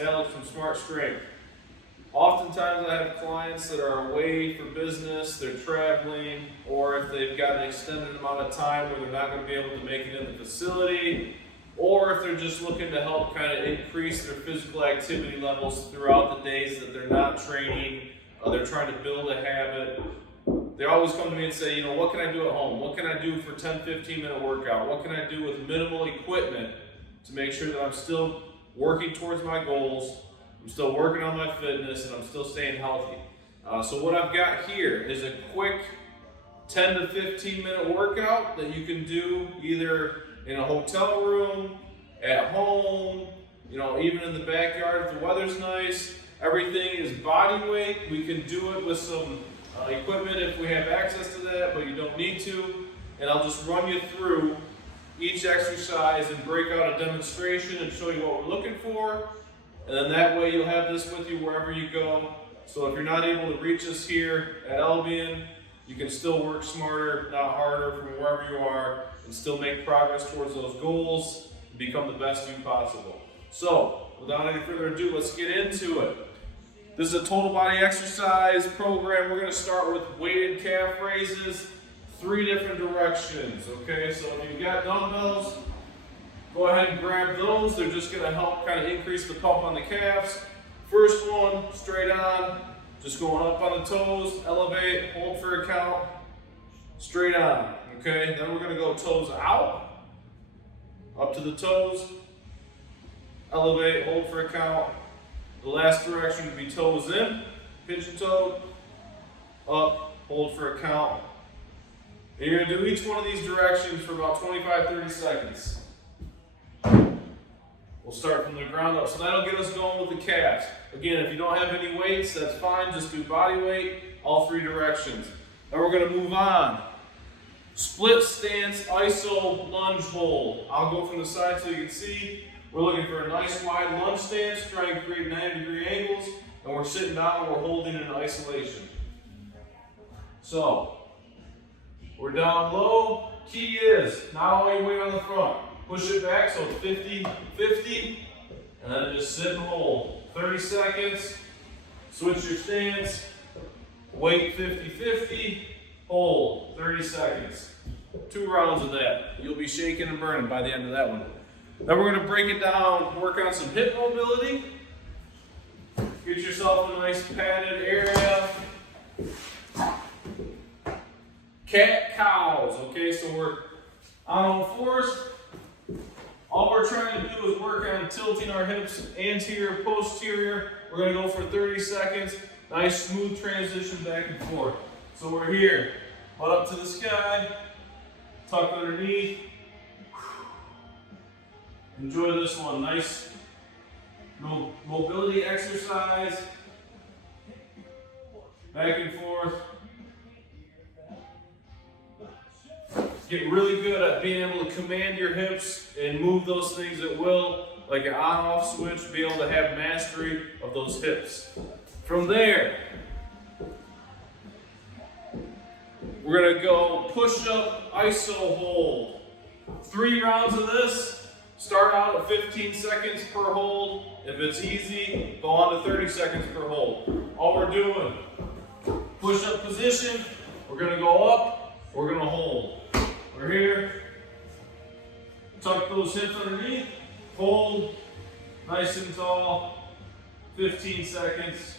Alex from Smart Strength. Oftentimes I have clients that are away for business, they're traveling, or if they've got an extended amount of time where they're not going to be able to make it in the facility, or if they're just looking to help kind of increase their physical activity levels throughout the days that they're not training, they're trying to build a habit. They always come to me and say, you know, what can I do at home? What can I do for 10, 15-minute workout? What can I do with minimal equipment to make sure that I'm still working towards my goals, I'm still working on my fitness, and I'm still staying healthy? So what I've got here is a quick 10 to 15-minute workout that you can do either in a hotel room, at home, you know, even in the backyard if the weather's nice. Everything is body weight. We can do it with some equipment if we have access to that, but you don't need to. And I'll just run you through each exercise and break out a demonstration and show you what we're looking for. And then that way you'll have this with you wherever you go. So if you're not able to reach us here at Albion, you can still work smarter, not harder from wherever you are, and still make progress towards those goals and become the best you possible. So without any further ado, let's get into it. This is a total body exercise program. We're going to start with weighted calf raises, 3 different directions, okay? So if you've got dumbbells, go ahead and grab those. They're just going to help kind of increase the pump on the calves. First one, straight on, just going up on the toes, elevate, hold for a count, straight on, okay? Then we're going to go toes out, up to the toes, elevate, hold for a count. The last direction would be toes in, pigeon toe, up, hold for a count. And you're going to do each one of these directions for about 25-30 seconds. We'll start from the ground up. So that'll get us going with the calves. Again, if you don't have any weights, that's fine. Just do body weight, all 3 directions. Then we're going to move on. Split stance, iso, lunge hold. I'll go from the side so you can see. We're looking for a nice wide lunge stance, trying to create 90-degree angles, and we're sitting down and we're holding in isolation. So, we're down low. Key is not all your weight on the front. Push it back, so 50-50, and then just sit and hold. 30 seconds, switch your stance, weight 50-50, hold, 30 seconds. 2 rounds of that. You'll be shaking and burning by the end of that one. Then we're going to break it down, work on some hip mobility. Get yourself a nice padded area. Cat-cows, okay? So we're on all fours. All we're trying to do is work on tilting our hips anterior, posterior. We're going to go for 30 seconds. Nice smooth transition back and forth. So we're here, butt up to the sky, tuck underneath. Enjoy this one. Nice mobility exercise. Back and forth. Get really good at being able to command your hips and move those things at will, like an on-off switch, be able to have mastery of those hips. From there, we're going to go push-up, iso hold. 3 rounds of this. Start out at 15 seconds per hold. If it's easy, go on to 30 seconds per hold. All we're doing, push-up position, we're going to go up, we're going to hold. We're here, tuck those hips underneath, hold, nice and tall, 15 seconds.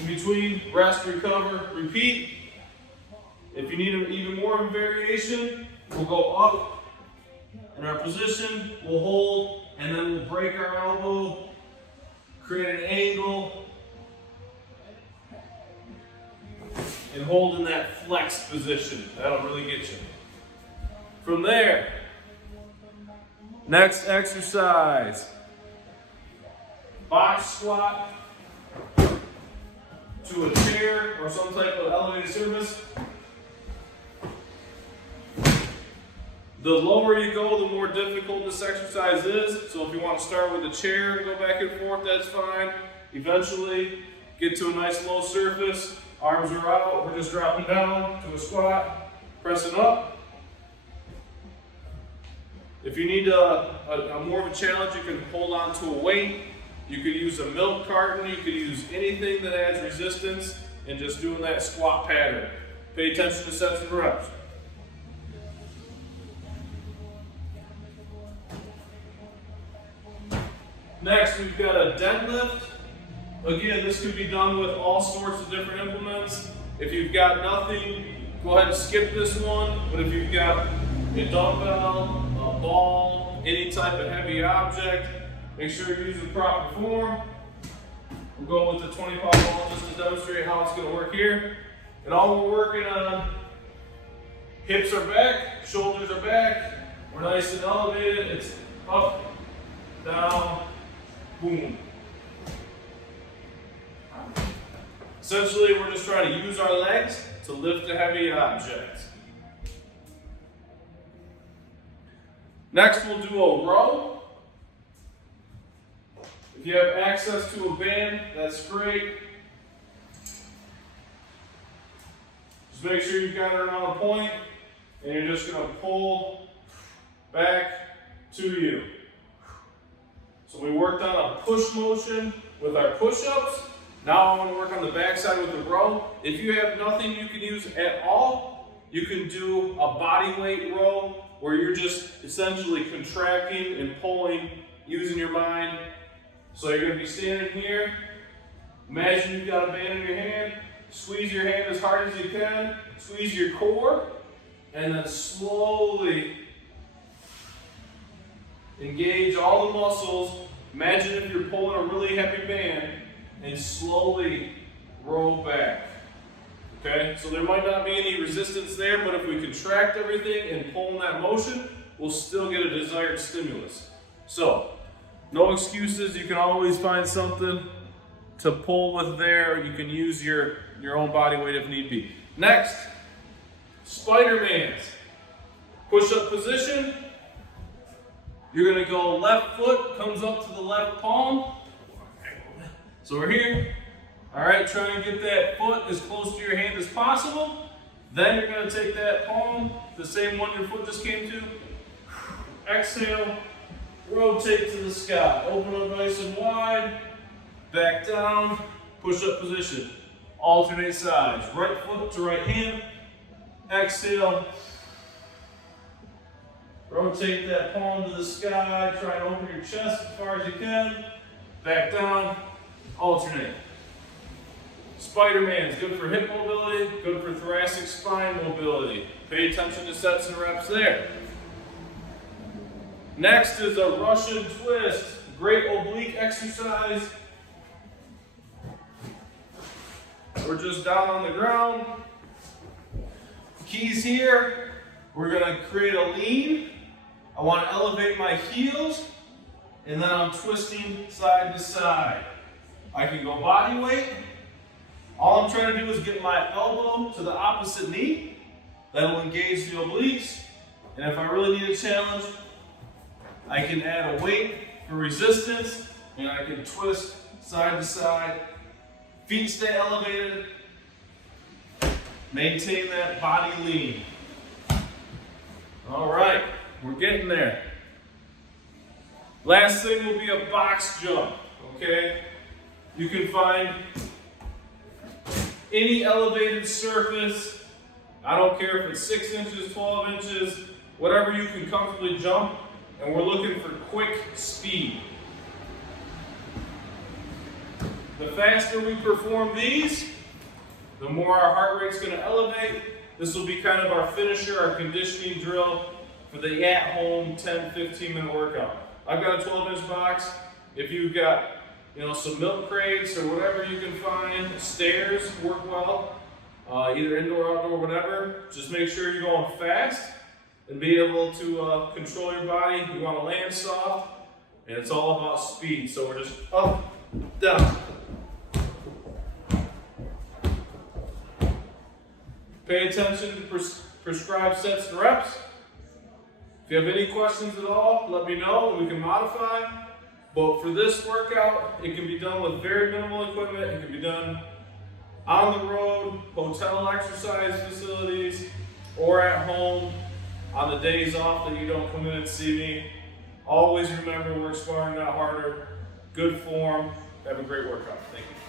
In between, rest, recover, repeat. If you need even more of a variation, we'll go up in our position, we'll hold, and then we'll break our elbow, create an angle, and hold in that flex position. That'll really get you. From there, next exercise, box squat to a chair or some type of elevated surface. The lower you go, the more difficult this exercise is. So if you want to start with a chair and go back and forth, that's fine. Eventually, get to a nice low surface. Arms are out. We're just dropping down to a squat, pressing up. If you need a more of a challenge, you can hold on to a weight. You could use a milk carton. You could use anything that adds resistance and just doing that squat pattern. Pay attention to sets and reps. Next, we've got a deadlift. Again, this could be done with all sorts of different implements. If you've got nothing, go ahead and skip this one. But if you've got a dumbbell, a ball, any type of heavy object, make sure you use the proper form. We'll go with the 20-pound ball just to demonstrate how it's going to work here. And all we're working on, hips are back, shoulders are back. We're nice and elevated. It's up, down, boom. Essentially, we're just trying to use our legs to lift a heavy object. Next, we'll do a row. If you have access to a band, that's great. Just make sure you've got it around a point, and you're just going to pull back to you. So we worked on a push motion with our push-ups. Now I want to work on the backside with the row. If you have nothing you can use at all, you can do a body weight row where you're just essentially contracting and pulling using your mind. So you're going to be standing here. Imagine you've got a band in your hand. Squeeze your hand as hard as you can. Squeeze your core. And then slowly engage all the muscles. Imagine if you're pulling a really heavy band and slowly roll back. Okay, so there might not be any resistance there, but if we contract everything and pull in that motion, we'll still get a desired stimulus. So, no excuses. You can always find something to pull with there. You can use your own body weight if need be. Next, Spider-Mans. Push-up position. You're gonna go left foot comes up to the left palm. So we're here. All right, try and get that foot as close to your hand as possible. Then you're gonna take that palm, the same one your foot just came to. Exhale, rotate to the sky. Open up nice and wide, back down, push-up position. Alternate sides, right foot to right hand. Exhale, rotate that palm to the sky. Try and open your chest as far as you can. Back down, alternate. Spider-Man is good for hip mobility, good for thoracic spine mobility. Pay attention to sets and reps there. Next is a Russian twist. Great oblique exercise. We're just down on the ground. Keys here. We're going to create a lean. I want to elevate my heels, and then I'm twisting side to side. I can go body weight. All I'm trying to do is get my elbow to the opposite knee. That'll engage the obliques. And if I really need a challenge, I can add a weight for resistance, and I can twist side to side. Feet stay elevated. Maintain that body lean. All right, we're getting there. Last thing will be a box jump, okay? You can find any elevated surface. I don't care if it's 6 inches, 12 inches, whatever you can comfortably jump, and we're looking for quick speed. The faster we perform these, the more our heart rate's going to elevate. This will be kind of our finisher, our conditioning drill for the at-home 10-15 minute workout. I've got a 12-inch box. If you've got some milk crates or whatever you can find, stairs work well, either indoor, outdoor, whatever. Just make sure you're going fast and be able to control your body. You want to land soft, and it's all about speed. So we're just up, down. Pay attention to prescribed sets and reps. If you have any questions at all, let me know and we can modify. But for this workout, it can be done with very minimal equipment. It can be done on the road, hotel exercise facilities, or at home. On the days off that you don't come in and see me, always remember, work smarter, not harder. Good form. Have a great workout. Thank you.